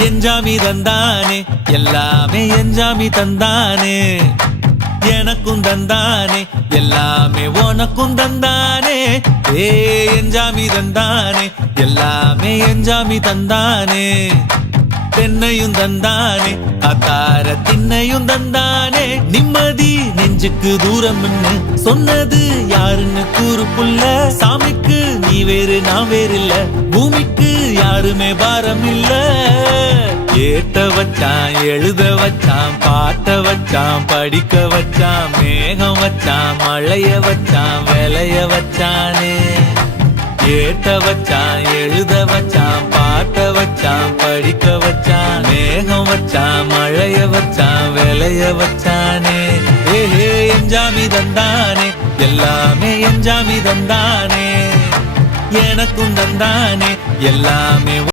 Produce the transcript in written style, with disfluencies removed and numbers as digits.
எஞ்சாமி தந்தானே எல்லாமே எஞ்சாமி தந்தானே எனக்கும் தந்தானே எல்லாமே உனக்கும் தந்தானே ஏ எஞ்சாமி தந்தானே எல்லாமே எஞ்சாமி தந்தானே தென்னையும் தந்தானே அத்தார திண்ணையும் தந்தானே நிம்மதி நெஞ்சுக்கு தூரம்னு சொன்னது யாருன்னு கூறு புள்ள சாமிக்கு நீ வேறு நான் வேறு இல்ல பூமிக்கு யாருமே பாரம் இல்ல ஏத்த வச்சான் எழுத வச்சான் பாட்ட வச்சான் படிக்க வச்சான் மேகம் வச்சான் மழைய வச்சான் விளைய வச்சானே ஏத்த வச்சான் எழுத வச்சான் பாட்ட வச்சான் படிக்க வச்சான் மேகம் வச்சான் மழைய வச்சான் விளைய வச்சானே ஏஹே எஞ்சாமி தந்தானே எல்லாமே எஞ்சாமி தந்தானே எனக்கும் தந்தானே எல்லாமே